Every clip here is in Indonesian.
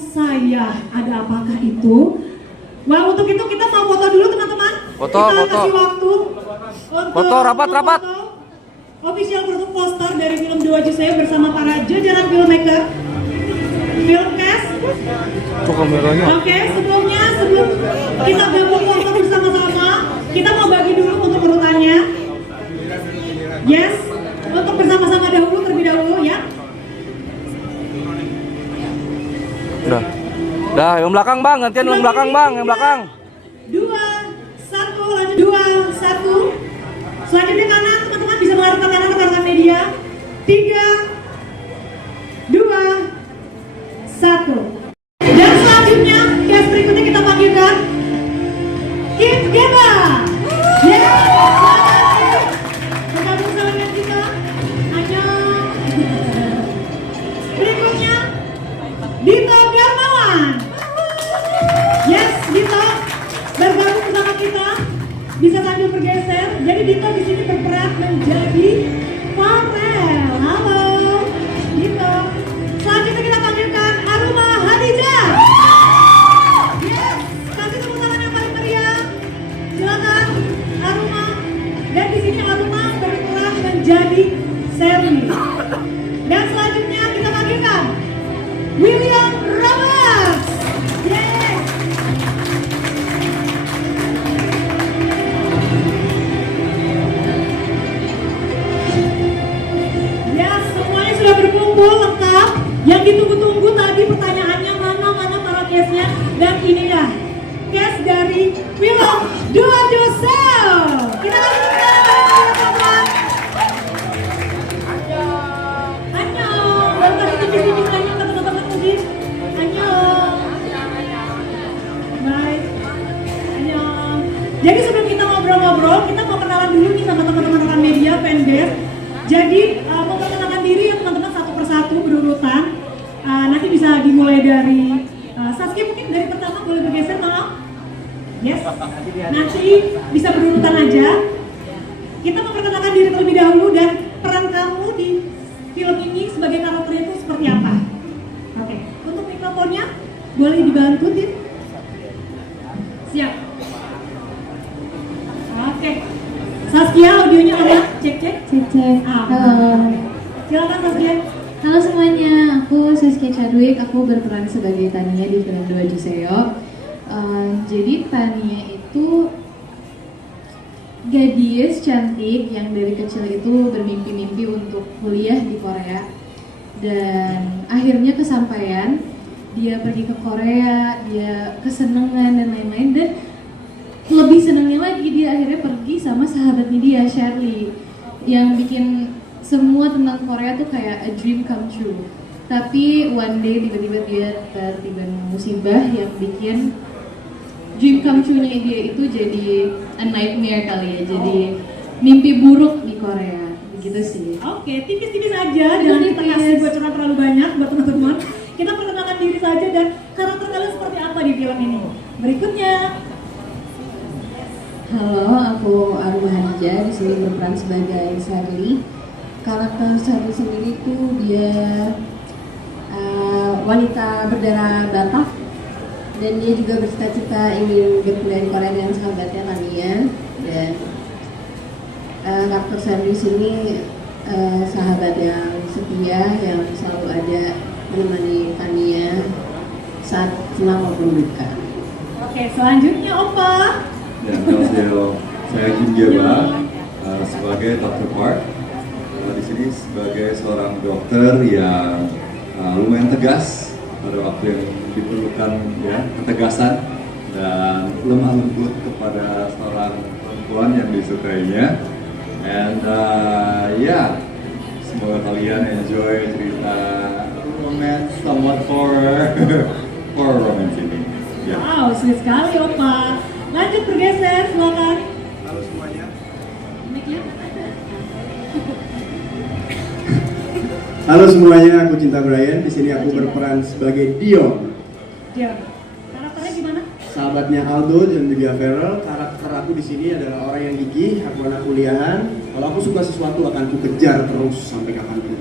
saya. Ada apakah itu? Wah, untuk itu kita mau foto dulu teman-teman. Kita kasih waktu untuk foto rapat. Official produk poster dari film Dua Juseo bersama para jajaran filmmaker, filmcast. Oke, sebelum kita gabung foto bersama-sama, kita mau bagi dulu untuk urutannya. Yes, untuk bersama-sama terlebih dahulu ya. Udah, yang belakang bang, gantian yang belakang bang, yang belakang. 2, 1, lanjut 2, 1. Selanjutnya kanan, teman-teman bisa mengarah ke kanan rekan-rekan media. 3, 2, 1. Dan selanjutnya, cast berikutnya kita panggilkan Kim Geba. Bergabung sama dengan kita. Annyeong. Berikutnya Dito Darmawan. Yes, Dito bergabung bersama kita. Bisa sambil bergeser. Jadi Dito di sini berperan menjadi Farel. Halo, Dito. Selanjutnya kita panggilkan Aruma Hadijah. Yes, kasih tepuk tangan yang paling meriah. Silakan Aruma. Dan di sini Aruma berperan menjadi Sherly. Dan selanjutnya kita panggilkan William Roberts. Yes. Ya, semuanya sudah berkumpul lengkap. Yang ditunggu-tunggu tadi pertanyaannya mana para case-nya. Dan inilah case dari film Dua Juseo. Kita langsung ke teman-teman. Annyeong. Baru kasih tipis-tipis annyeong ke teman-teman mungkin. Annyeong. Baik. Annyeong. Jadi sebelum kita ngobrol-ngobrol, kita mau kenalan dulu nih sama teman-teman rekan media, fanbase. Jadi memperkenalkan diri ya teman-teman satu persatu berurutan. Nanti bisa dimulai dari Saskia, mungkin dari pertama boleh bergeser, maaf. Yes. Nanti bisa berurutan aja. Kita memperkenalkan diri terlebih dahulu dan peran kamu di film ini sebagai karakter itu seperti apa? Oke. Untuk mikrofonnya boleh dibantu, Tim? Siap. Oke. Saskia, audionya aman? Cek. Halo. Silakan Saskia. Halo semuanya, aku Saskia Chadwick, aku berperan sebagai Tania di film Dua Juseo. Jadi Tania itu gadis cantik yang dari kecil itu bermimpi-mimpi untuk kuliah di Korea. Dan akhirnya kesampaian, dia pergi ke Korea, dia kesenangan dan lain-lain. Dan lebih senangnya lagi, dia akhirnya pergi sama sahabatnya dia, Sherly, yang bikin semua tentang Korea tuh kayak a dream come true. Tapi one day tiba-tiba dia tertimpa musibah yang bikin dream come true-nya dia itu jadi a nightmare kali ya, jadi mimpi buruk di Korea, begitu sih. Oke, tipis-tipis aja, jangan kita kasih bocoran terlalu banyak buat teman-teman. Kita perkenalkan diri saja dan karakter kalian seperti apa di film ini. Berikutnya. Halo, aku Aruma Hadijah, di sini berperan sebagai Sherly. Karakter Sherly sendiri tuh dia wanita berdarah Batak, dan dia juga bercita-cita ingin berkuliah di Korea dengan sahabatnya Tania. Dan karakter Sherly sini sahabat yang setia yang selalu ada menemani Tania saat senang maupun duka. Oke, selanjutnya Opa. Ya, 안녕하세요. Saya Kim Geba sebagai Dr. Park. Di sini sebagai seorang dokter yang lumayan tegas pada waktu yang diperlukan, ya, ketegasan dan lemah lembut kepada seorang perempuan yang disukainya. And ya, semoga kalian enjoy cerita romance, somewhat horror, horror romance ini. Ya. Wow, sweet sekali Opa. Lanjut bergeser, silakan. Halo semuanya. Halo semuanya, aku Cinta Brian. Di sini aku berperan sebagai Dion. Dion. Karakternya gimana? Sahabatnya Aldo dan juga Farel. Karakter aku di sini adalah orang yang gigih. Aku anak kuliahan. Kalau aku suka sesuatu akan ku kejar terus sampai kapanpun.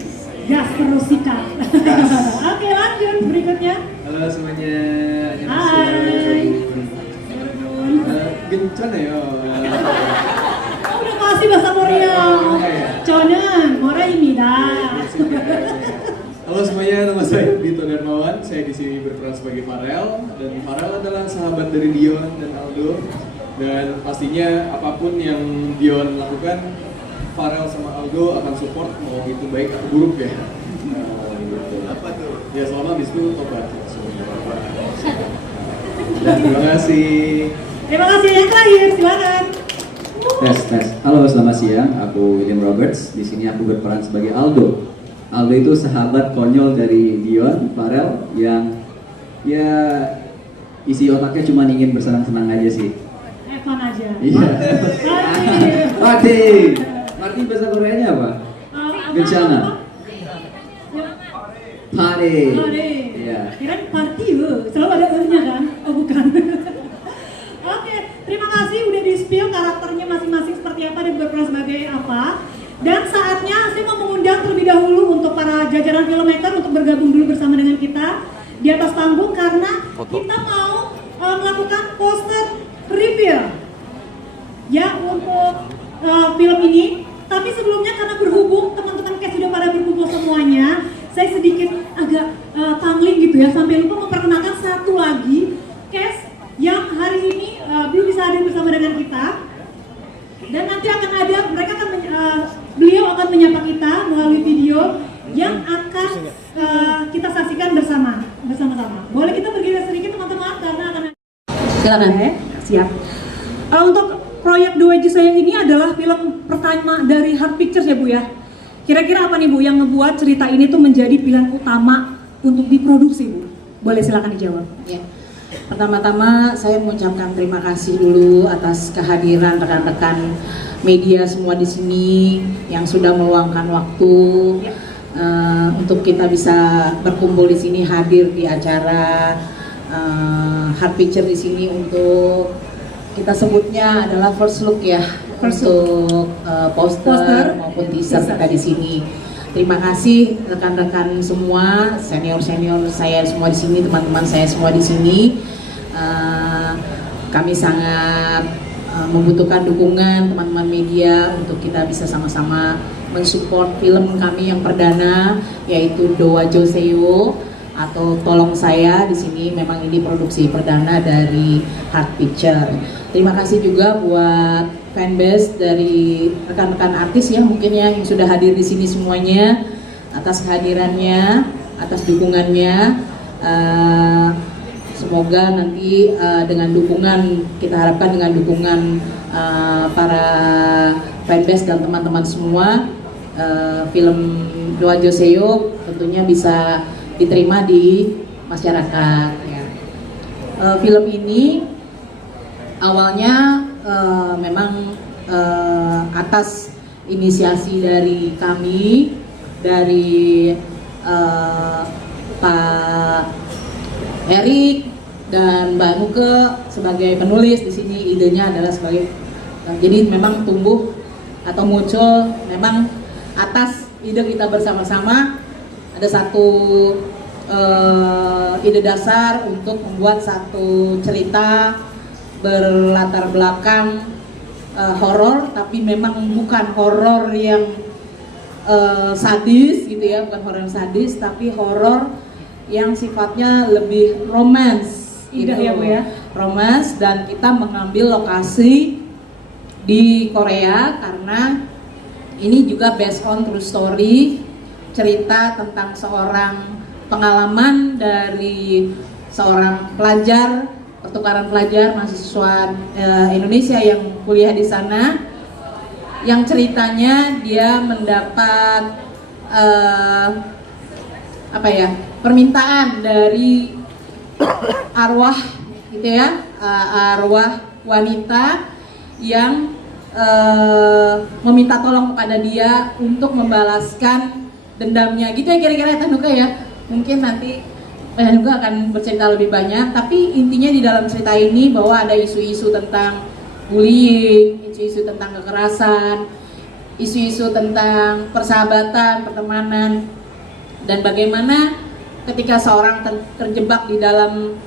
Gas terus sikat. Gas. Oke, lanjut berikutnya. selanjutnya. Halo semuanya. Hai. Gencan ya. Udah kasih bahasa Korea. 저는 뭐라입니다. Halo semuanya, nama saya Dito Darmawan. Saya di sini berperan sebagai Farel, dan Farel adalah sahabat dari Dion dan Aldo. Dan pastinya apapun yang Dion lakukan, Farel sama Aldo akan support, mau itu baik atau buruk ya. Apa tuh? Ya selama habis itu tobat. Terima kasih. Terima kasih. Yang terakhir, silakan. Tes. Halo, selamat siang. Aku William Roberts. Di sini aku berperan sebagai Aldo. Aldo itu sahabat konyol dari Dion, Farel, yang ya isi otaknya cuma ingin bersenang-senang aja sih. Fun aja. Iya. Party. Party bahasa Koreanya apa? Gencana. Party. Party. Iya. Kirain party selalu ada E-nya kan? Oh bukan. Oke, terima kasih udah di-spill karakternya masing-masing seperti apa dan berperan sebagai apa. Dan saatnya saya mau mengundang terlebih dahulu untuk para jajaran filmmaker untuk bergabung dulu bersama dengan kita di atas panggung karena kita mau melakukan poster review ya untuk film ini. Tapi sebelumnya karena berhubung teman-teman cast sudah pada berkumpul semuanya, saya sedikit agak pangling gitu ya sampai lupa memperkenalkan satu lagi cast yang hari ini belum bisa hadir bersama dengan kita. Dan nanti akan ada, beliau akan menyapa kita melalui video yang akan kita saksikan bersama-sama. Boleh kita bergerak sedikit teman-teman karena akan Silakan. Siap. Untuk proyek Dua Wajah Saya ini adalah film pertama dari Heart Pictures ya Bu ya. Kira-kira apa nih Bu yang ngebuat cerita ini tuh menjadi pilihan utama untuk diproduksi Bu? Boleh silakan dijawab. Ya. Pertama-tama saya mengucapkan terima kasih dulu atas kehadiran rekan-rekan media semua di sini yang sudah meluangkan waktu untuk kita bisa berkumpul di sini, hadir di acara Heart Picture di sini untuk kita sebutnya adalah first look ya, untuk poster maupun teaser kita di sini. Terima kasih rekan-rekan semua, senior-senior saya semua di sini, teman-teman saya semua di sini. Kami sangat membutuhkan dukungan teman-teman media untuk kita bisa sama-sama mensupport film kami yang perdana, yaitu Doa Joseyo atau Tolong Saya. Di sini memang ini produksi perdana dari Heart Picture. Terima kasih juga buat fanbase dari rekan-rekan artis ya mungkin ya yang sudah hadir di sini semuanya, atas kehadirannya, atas dukungannya. Semoga nanti dengan dukungan, kita harapkan dengan dukungan para fanbase dan teman-teman semua, film Doa Joseyo tentunya bisa diterima di masyarakat ya. Film ini awalnya memang atas inisiasi dari kami, dari Pak Erik dan Mbak Nuke sebagai penulis. Di sini idenya adalah sebagai jadi memang tumbuh atau muncul memang atas ide kita bersama-sama. Ada satu ide dasar untuk membuat satu cerita berlatar belakang horor, tapi memang bukan horor yang sadis gitu ya, bukan horor yang sadis, tapi horor yang sifatnya lebih romance, Indah gitu. ya Bu ya. Romance, dan kita mengambil lokasi di Korea karena ini juga based on true story, cerita tentang seorang pengalaman dari seorang pelajar, pertukaran pelajar mahasiswa Indonesia yang kuliah di sana, yang ceritanya dia mendapat permintaan dari arwah gitu ya, arwah wanita yang meminta tolong kepada dia untuk membalaskan dendamnya gitu ya, kira-kira ya Tanuka ya. Mungkin nanti Tanuka akan bercerita lebih banyak, tapi intinya di dalam cerita ini bahwa ada isu-isu tentang bullying, isu-isu tentang kekerasan, isu-isu tentang persahabatan, pertemanan, dan bagaimana ketika seorang terjebak di dalam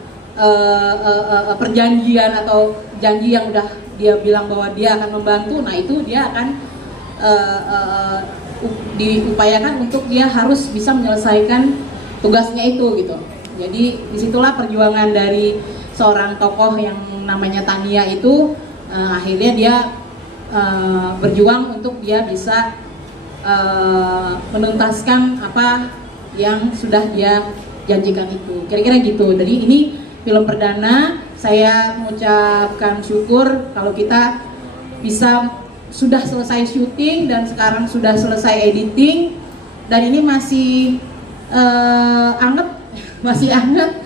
perjanjian atau janji yang udah dia bilang bahwa dia akan membantu, nah itu dia akan diupayakan untuk dia harus bisa menyelesaikan tugasnya itu gitu. Jadi disitulah perjuangan dari seorang tokoh yang namanya Tania itu, akhirnya dia berjuang untuk dia bisa menuntaskan apa yang sudah dia janjikan itu. Kira-kira gitu. Jadi ini film perdana, saya mengucapkan syukur kalau kita sudah selesai syuting dan sekarang sudah selesai editing, dan ini masih anget, masih anget,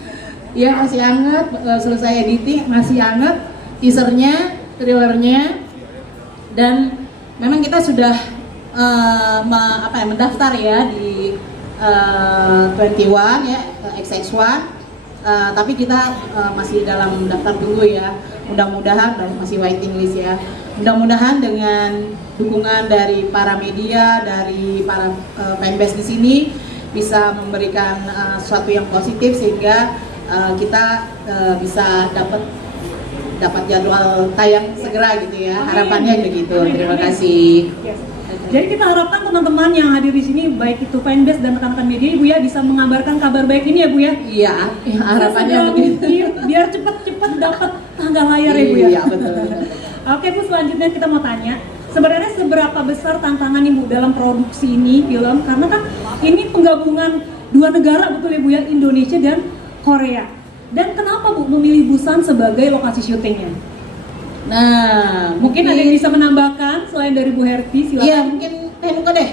ya masih anget, selesai editing masih anget, teasernya, trailernya, dan memang kita sudah mendaftar ya di 21 ya, XX1. Tapi kita masih dalam daftar dulu ya, mudah-mudahan, dan masih waiting list ya, mudah-mudahan dengan dukungan dari para media, dari para fanbase di sini bisa memberikan sesuatu yang positif sehingga kita bisa dapat jadwal tayang segera gitu ya. Harapannya begitu. Terima kasih. Jadi kita harapkan teman-teman yang hadir di sini, baik itu fanbase dan rekan-rekan media, Ibu ya, bisa mengabarkan kabar baik ini ya Bu ya. Iya, harapannya begitu. Biar cepat-cepat dapat tanggal layar ya Bu ya. Iya, betul. Oke Bu, selanjutnya kita mau tanya, sebenarnya seberapa besar tantangan Ibu dalam produksi ini film? Karena kan ini penggabungan dua negara betul ya Bu ya, Indonesia dan Korea. Dan kenapa Bu memilih Busan sebagai lokasi syutingnya? Nah, Mungkin ada yang bisa menambahkan selain dari Bu Herti, silakan. Iya, mungkin Nuka deh.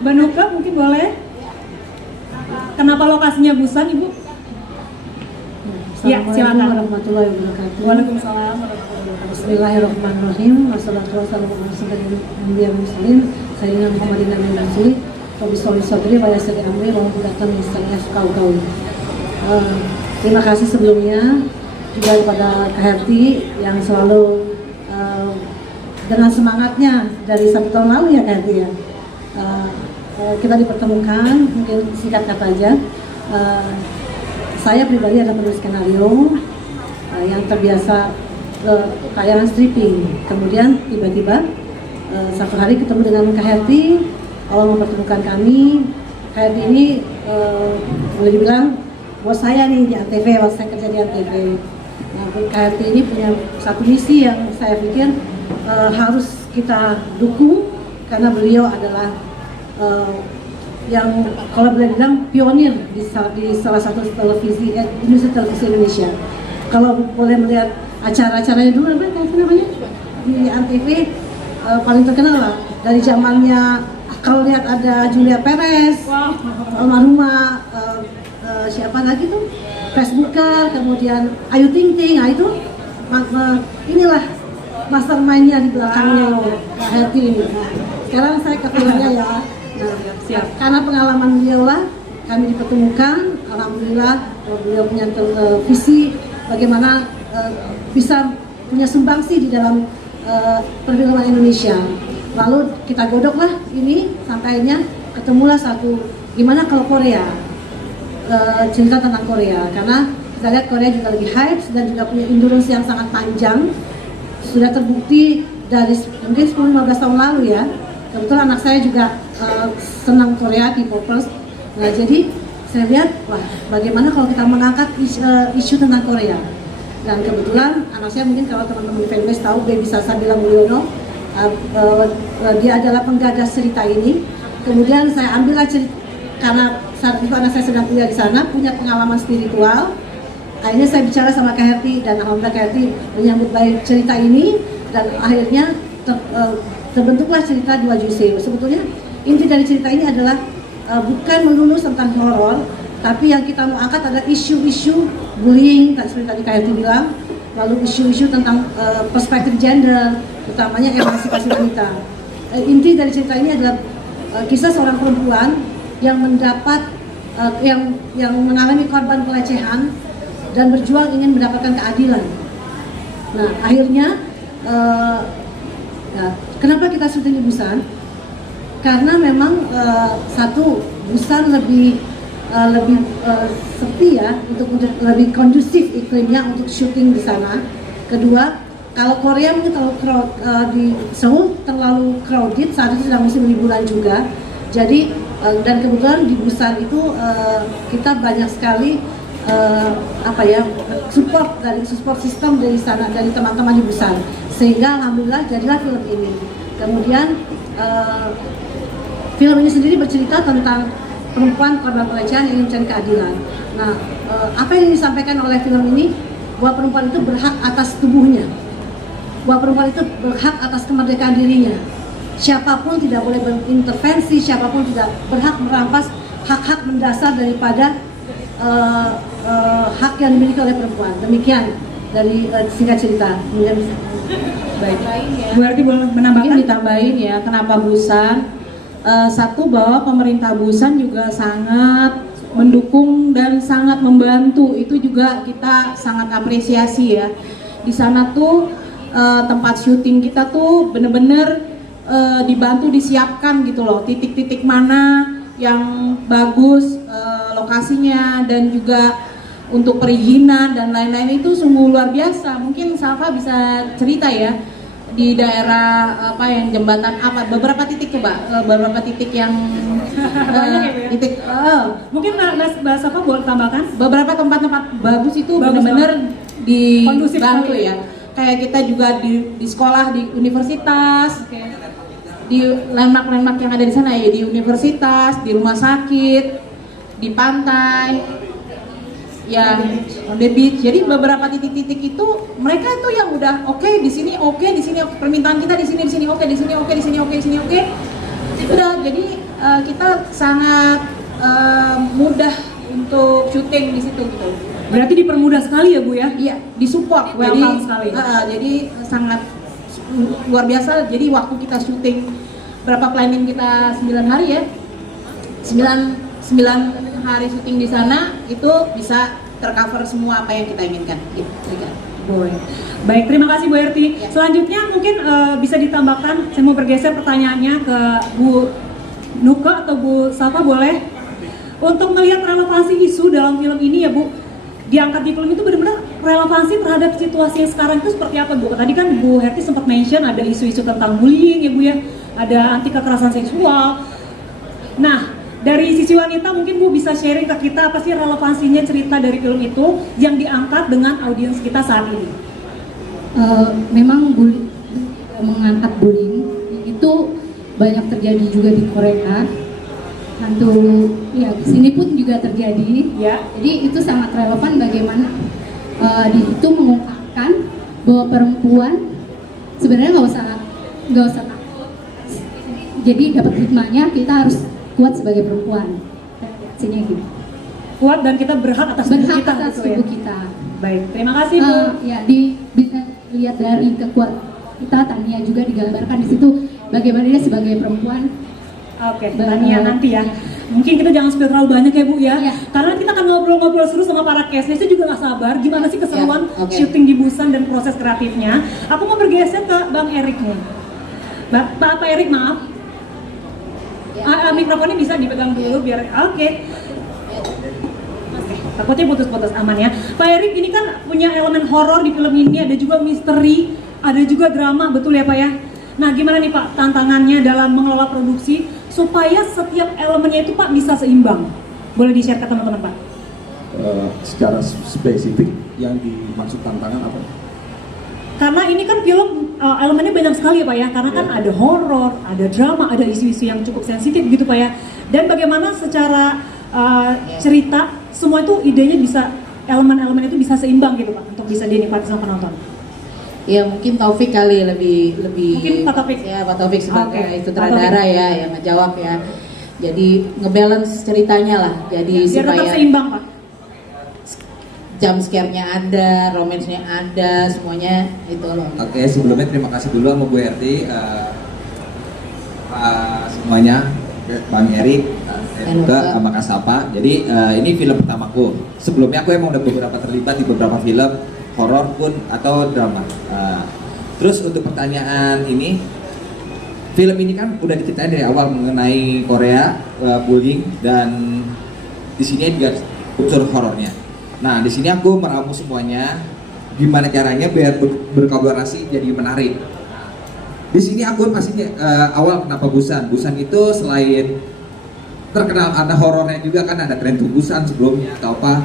Mbak Nuka mungkin boleh. Kenapa lokasinya Busan, Ibu? Ya, silakan. Warahmatullahi wabarakatuh. Waalaikumsalam warahmatullahi wabarakatuh. Bismillahirrahmanirrahim. Wassalatu wassalamu ala sayyidina muslim. Sayyidina Muhammadin nabiyyin rasul. Rabbi sholli sadri wa yassir amri wa hlul min yafqahu qawli. Terima kasih sebelumnya juga kepada Kak Herti yang selalu dengan semangatnya dari 1 tahun lalu ya Kak Herti ya. Kita dipertemukan, mungkin singkat kata aja. Saya pribadi adalah penulis skenario yang terbiasa tayangan stripping. Kemudian tiba-tiba satu hari ketemu dengan Kak Herti, Allah mempertemukan kami. Kak Herti ini boleh dibilang bos saya nih di ANTV, waktu saya kerja di ANTV. Nah, KRT ini punya satu misi yang saya pikir harus kita dukung, karena beliau adalah yang kalau boleh bilang pionir di salah satu televisi industri televisi Indonesia. Kalau boleh melihat acara-acaranya dulu apa namanya di ANTV, paling terkenal lah dari zamannya. Kalau lihat ada Julia Perez, almarhumah, siapa lagi tuh, Facebooker, kemudian Ayu Ting Ting, nah itu inilah mastermind-nya di belakangnya Kak Herti ini. Nah, sekarang saya ke filmnya ya. Nah, karena pengalaman beliau lah kami dipertemukan. Alhamdulillah beliau punya visi bagaimana bisa punya sumbangsi di dalam perfilman Indonesia. Lalu kita godok lah ini, sampainya ketemulah satu, gimana kalau Korea, cerita tentang Korea, karena kita lihat Korea juga lagi hype dan juga punya endurance yang sangat panjang, sudah terbukti dari mungkin 10-15 tahun lalu ya. Kebetulan anak saya juga senang Korea, K-popers. Nah jadi saya lihat, wah bagaimana kalau kita mengangkat isu tentang Korea. Dan kebetulan anak saya, mungkin kalau teman-teman fanbase tahu, Baby Salsabila Mulyono, dia adalah penggagas cerita ini. Kemudian saya ambillah cerita, karena saat itu anak saya sedang kuliah di sana, punya pengalaman spiritual. Akhirnya saya bicara sama Kak Herti, dan alhamdulillah Kak Herti menyambut baik cerita ini, dan akhirnya terbentuklah cerita 2 Juseo. Sebetulnya inti dari cerita ini adalah bukan melulu tentang horor, tapi yang kita mau angkat adalah isu-isu bullying, seperti tadi Kak Herti bilang, lalu isu-isu tentang perspektif gender, utamanya emansipasi wanita. Inti dari cerita ini adalah kisah seorang perempuan yang mendapat yang mengalami korban pelecehan dan berjuang ingin mendapatkan keadilan. Nah, akhirnya kenapa kita syuting di Busan? Karena memang satu, Busan lebih sepi ya, untuk lebih kondusif iklimnya untuk syuting di sana. Kedua, kalau Korea mungkin di Seoul terlalu crowded, saat itu sedang musim liburan juga. Jadi dan kebetulan di Busan itu kita banyak sekali support system dari sana, dari teman-teman di Busan, sehingga alhamdulillah jadilah film ini. Kemudian film ini sendiri bercerita tentang perempuan korban pelecehan yang ingin mencari keadilan. Nah, apa yang disampaikan oleh film ini, bahwa perempuan itu berhak atas tubuhnya, bahwa perempuan itu berhak atas kemerdekaan dirinya. Siapapun tidak boleh berintervensi, siapapun tidak berhak merampas hak-hak mendasar daripada hak yang dimiliki oleh perempuan. Demikian dari singkat cerita. Baik. Bu Erti boleh menambahkan? Mungkin ditambahin ya, kenapa Busan? Satu, bahwa pemerintah Busan juga sangat mendukung dan sangat membantu. Itu juga kita sangat apresiasi ya. Di sana tuh tempat syuting kita tuh bener-bener dibantu, disiapkan gitu loh, titik-titik mana yang bagus lokasinya, dan juga untuk perizinan dan lain-lain itu sungguh luar biasa. Mungkin Safa bisa cerita ya, di daerah yang jembatan apa, beberapa titik coba, beberapa titik yang titik mungkin bahasa apa boleh tambahkan? Beberapa tempat-tempat bagus itu benar-benar dibantu ya. Kayak kita juga di sekolah, di universitas, di landmark-landmark yang ada di sana ya, di universitas, di rumah sakit, di pantai, yang on the beach. Jadi beberapa titik-titik itu mereka itu yang udah oke, di sini oke, di sini permintaan kita di sini oke, di sini oke, di sini oke, di sini oke. Udah, jadi kita sangat mudah untuk syuting di situ gitu. Berarti dipermudah sekali ya Bu ya? Iya, disupport. Welcome sekali. Jadi sangat luar biasa. Jadi waktu kita syuting, berapa planning kita 9 hari ya? 9 hari syuting di sana itu bisa tercover semua apa yang kita inginkan. Gitu. Boleh. Baik, terima kasih Bu Erti. Ya. Selanjutnya mungkin bisa ditambahkan, saya mau bergeser pertanyaannya ke Bu Nuka atau Bu Safa boleh? Untuk melihat relevansi isu dalam film ini ya Bu, diangkat di film itu benar-benar relevansi terhadap situasi yang sekarang itu seperti apa Bu? Tadi kan Bu Herti sempat mention ada isu-isu tentang bullying ya Bu ya, ada anti kekerasan seksual. Nah, dari sisi wanita mungkin Bu bisa sharing ke kita apa sih relevansinya cerita dari film itu yang diangkat dengan audiens kita saat ini? Memang mengangkat bullying itu banyak terjadi juga di Korea. Tentu ya di sini pun juga terjadi. Ya. Jadi itu sangat relevan bagaimana di situ mengungkapkan bahwa perempuan sebenarnya nggak usah takut. Jadi dapat hikmahnya kita harus kuat sebagai perempuan. Sini gitu. Kuat dan kita berhak atas tubuh kita. Atas gitu tubuh ya? kita. Baik, terima kasih Bu. Ya bisa lihat dari kekuatan kita, Tania juga digambarkan di situ bagaimana dia sebagai perempuan. Oke, Tania nanti ya. Mungkin kita jangan spill terlalu banyak ya Bu ya. Iya. Karena kita akan ngobrol-ngobrol seru sama para castnya. Saya juga gak sabar gimana sih keseruan Ya, oke. syuting di Busan dan proses kreatifnya. Aku mau bergeser ke Bang Erik nih. Pak Erik maaf. Mikrofonnya bisa dipegang dulu biar oke. Takutnya putus-putus, aman ya. Pak Erik ini kan punya elemen horor di film ini, ada juga misteri, ada juga drama, betul ya Pak ya? Nah gimana nih Pak tantangannya dalam mengelola produksi supaya setiap elemennya itu Pak bisa seimbang? Boleh di-share ke teman-teman Pak? Secara spesifik yang dimaksud tantangan apa? Karena ini kan film elemennya banyak sekali ya Pak ya, karena kan ada horor, ada drama, ada isu-isu yang cukup sensitif gitu Pak ya. Dan bagaimana secara cerita semua itu idenya bisa, elemen-elemen itu bisa seimbang gitu Pak untuk bisa dinikmati sama penonton. Ya mungkin Taufik kali lebih Mungkin Pak Taufik. Ya Pak Taufik sebagai Oke. sutradara ya yang ngejawab ya. Jadi ngebalance ceritanya lah. Jadi Biar tetap supaya seimbang Pak. jump scare-nya ada, romance-nya ada, semuanya itu loh. Oke, sebelumnya terima kasih dulu sama Bu Herti, semuanya, Bang Erik, juga sama Kak Sapa. Jadi ini film pertamaku. Sebelumnya aku emang udah beberapa terlibat di beberapa film horor pun atau drama. Terus untuk pertanyaan ini, film ini kan udah diceritain dari awal mengenai Korea, bullying, dan di sini juga unsur horornya. Nah, di sini aku meramu semuanya gimana caranya biar berkolaborasi jadi menarik. Di sini aku pastinya awal kenapa Busan. Busan itu selain terkenal ada horornya juga kan, ada tren Busan sebelumnya atau apa.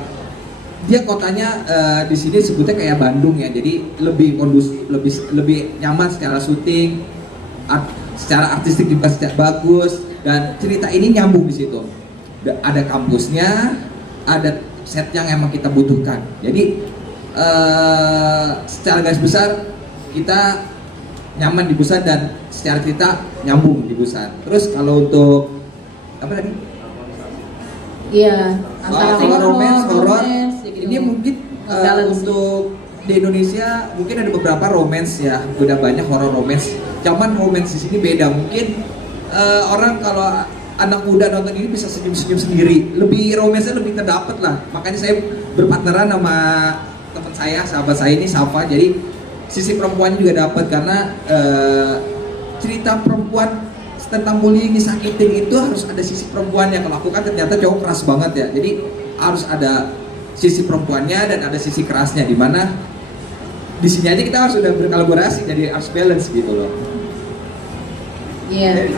Dia kotanya di sini sebutnya kayak Bandung ya. Jadi lebih kondusif, lebih nyaman secara syuting, secara artistik juga bagus, dan cerita ini nyambung di situ. Ada kampusnya, ada set yang emang kita butuhkan. Jadi secara garis besar kita nyaman di Busan dan secara cerita nyambung di Busan. Terus kalau untuk apa tadi? Iya, antara romance, horor. gitu. Ini mungkin untuk di Indonesia mungkin ada beberapa romance ya, udah banyak horor romance. Cuman romance di sini beda. Mungkin orang kalau anak muda nonton ini bisa senyum-senyum sendiri. Lebih romance-nya lebih terdapat lah. Makanya saya berpartneran sama teman saya, sahabat saya ini Safa. Jadi sisi perempuannya juga dapat karena cerita perempuan tentang bullying, disakitin itu harus ada sisi perempuannya. Kalau aku kan ternyata cowok keras banget ya. Jadi harus ada sisi perempuannya dan ada sisi kerasnya, di mana di sini aja kita harus sudah berkolaborasi, jadi harus balance gitu loh. Iya.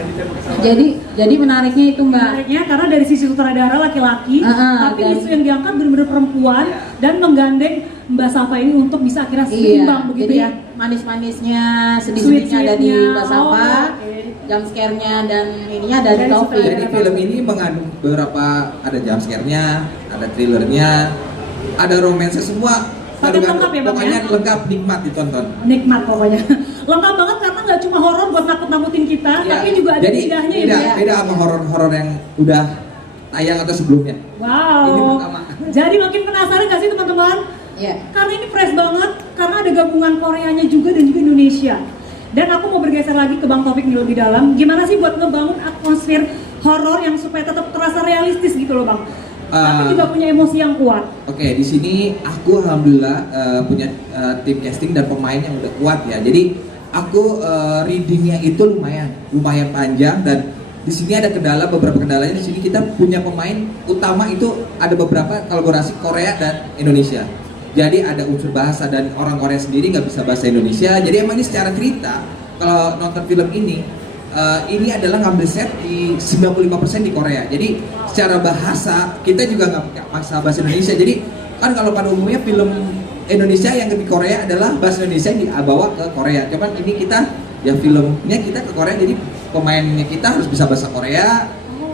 Jadi menariknya itu Mbak. Menariknya karena dari sisi sutradara laki-laki, tapi isu yang diangkat benar-benar perempuan dan menggandeng Mbak Safa ini untuk bisa akhirnya seimbang begitu jadi ya. Manis-manisnya, sedih-sedihnya ada di Mbak Safa, jump scare-nya dan ininya ada di Taufik. Jadi film ini mengandung beberapa, ada jump scare-nya, ada thrillernya, ada romance semua. Paket lengkap ya Bang pokoknya ya? lengkap, nikmat ditonton. Nikmat pokoknya. Lengkap banget karena nggak cuma horor buat nakut-nakutin kita, tapi juga ada indahnya ya. Beda sama horor-horor yang udah tayang atau sebelumnya. Wow. Ini pertama. Jadi makin penasaran gak sih teman-teman? Iya. Karena ini fresh banget, karena ada gabungan Koreanya juga dan juga Indonesia. Dan aku mau bergeser lagi ke Bang Taufik nih lebih dalam. Gimana sih buat ngebangun atmosfer horor yang supaya tetap terasa realistis gitu loh Bang? Tapi juga punya emosi yang kuat. Oke, di sini aku alhamdulillah punya tim casting dan pemain yang udah kuat ya. Jadi aku readingnya itu lumayan panjang, dan di sini ada beberapa kendalanya. Di sini kita punya pemain utama itu ada beberapa kolaborasi Korea dan Indonesia. Jadi ada unsur bahasa dan orang Korea sendiri nggak bisa bahasa Indonesia. Jadi emang ini secara cerita kalau nonton film ini adalah ngambil set di 95% di Korea. Jadi secara bahasa kita juga nggak pakai bahasa Indonesia. Jadi kan kalau pada umumnya film Indonesia yang di Korea adalah bahasa Indonesia yang dibawa ke Korea. Cuman ini kita ya filmnya kita ke Korea, jadi pemainnya kita harus bisa bahasa Korea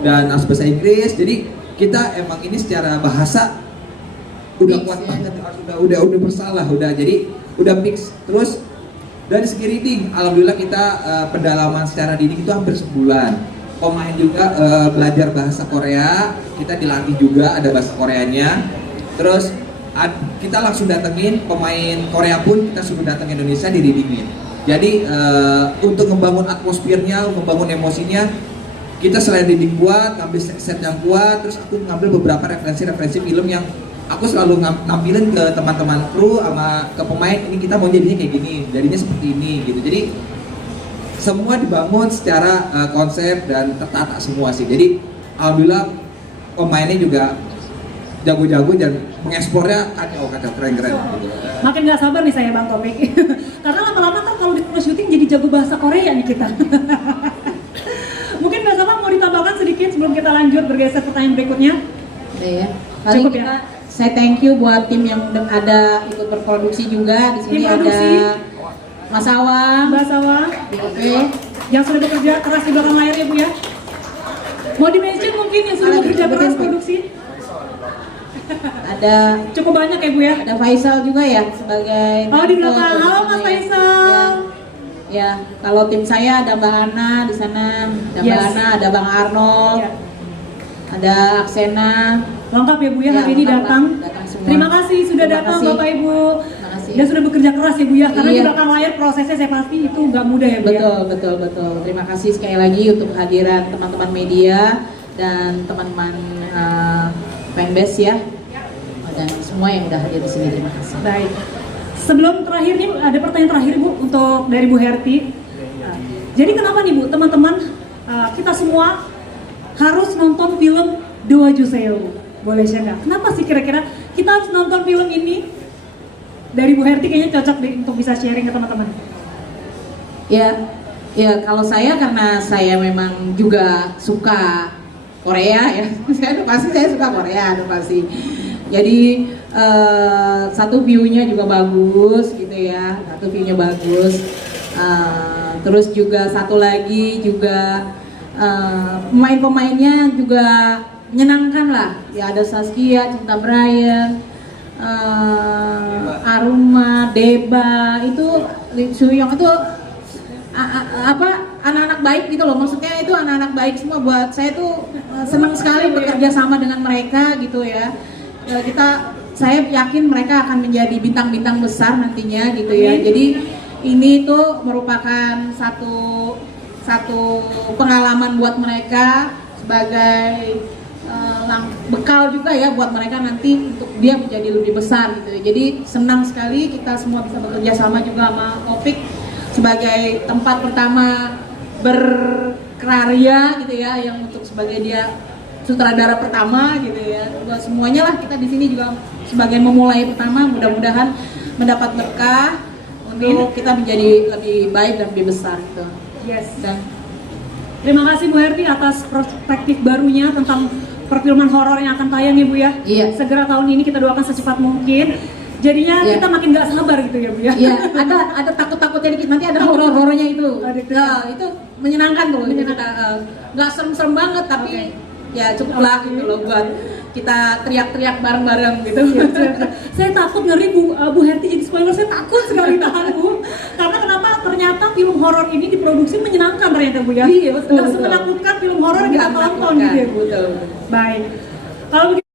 dan harus bahasa Inggris. Jadi kita emang ini secara bahasa udah kuat banget, udah bersalah, jadi udah mix. Terus dari segi reading, alhamdulillah kita pendalaman secara reading itu hampir sebulan. Pemain juga belajar bahasa Korea, kita dilatih juga ada bahasa Koreanya. Terus kita langsung datengin pemain Korea pun kita suruh datang Indonesia di readingin. Jadi untuk membangun atmosfernya, membangun emosinya, kita selain reading buat ngambil set yang kuat, terus aku ngambil beberapa referensi film yang aku selalu nampilin ke teman-teman kru sama ke pemain, ini kita mau jadinya kayak gini, jadinya seperti ini gitu. Jadi semua dibangun secara konsep dan tertata semua sih. Jadi alhamdulillah pemainnya juga jago-jago dan mengekspornya kacau keren-keren gitu. Makin nggak sabar nih saya Bang Taufik. Karena lama-lama kan kalau di syuting jadi jago bahasa Korea nih kita. Mungkin Mbak Safa mau ditambahkan sedikit sebelum kita lanjut bergeser pertanyaan berikutnya. Ya. Paling kita saya thank you buat tim yang ada ikut berproduksi juga. Di sini ada Mas Awang, Mbak Sawang, DOP yang sudah bekerja keras di belakang layar ya Bu ya. Mau di-mention mungkin yang sudah bekerja keras produksi? Ada cukup banyak ya Bu ya. Ada Faisal juga ya sebagai di belakang. Halo Mas Faisal. Ya, kalau tim saya ada Mbak Hana di sana, ada Mbak Hana, ada Bang Arnold, ada Aksena. Lengkap ya Bu ya, hari ini datang terima kasih sudah datang Bapak Ibu. Dan sudah bekerja keras ya Bu ya, karena di belakang layar prosesnya saya pasti itu nggak mudah ya Bu ya. Betul. Terima kasih sekali lagi untuk kehadiran teman-teman media dan teman-teman fanbase ya, dan semua yang udah hadir di sini. Terima kasih. Baik. Sebelum terakhir nih ada pertanyaan terakhir Bu untuk dari Bu Herti. Jadi kenapa nih Bu teman-teman kita semua harus nonton film Doa Juseo? Boleh share nggak? Kenapa sih kira-kira kita harus nonton film ini? Dari Bu Herti kayaknya cocok deh untuk bisa sharing ke teman-teman. Ya kalau saya karena saya memang juga suka Korea ya, saya suka Korea udah pasti. Jadi satu view-nya juga bagus gitu ya, terus juga satu lagi juga pemain-pemainnya juga menyenangkan lah. Ya ada Saskia, Cinta Brian, Aruma, Deba, itu Lee Soo-young itu anak-anak baik gitu loh, maksudnya itu anak-anak baik semua. Buat saya tuh senang sekali bekerja sama dengan mereka gitu ya. Saya yakin mereka akan menjadi bintang-bintang besar nantinya gitu ya. Jadi ini tuh merupakan satu pengalaman buat mereka sebagai bekal juga ya buat mereka nanti untuk dia menjadi lebih besar gitu. Jadi senang sekali kita semua bisa bekerja sama juga sama Topik sebagai tempat pertama berkarya gitu ya, yang untuk sebagai dia sutradara pertama gitu ya. Buat semuanya lah, kita di sini juga sebagai memulai pertama, mudah-mudahan mendapat berkah untuk kita menjadi lebih baik dan lebih besar gitu. Yes. Dan terima kasih Bu Herti atas perspektif barunya tentang perfilman horor yang akan tayang ya Bu ya. Iya. Segera tahun ini kita doakan secepat mungkin. Jadinya kita makin gak sabar gitu ya Bu ya. Iya, ada takut-takutnya dikit, nanti ada horor-horornya itu. Nah, itu menyenangkan tuh. Nggak serem-serem banget tapi ya cukup lah gitu loh buat kita teriak-teriak bareng-bareng gitu. Saya takut ngeri Bu Herti jadi spoiler, saya takut sekali tahan Bu. Karena kenapa? Ternyata film horor ini diproduksi menyenangkan ternyata Bu ya. Iya, betul. Nggak semenakutkan film horor yang kita tonton gitu ya Bu. Betul. Baik. Kalau begitu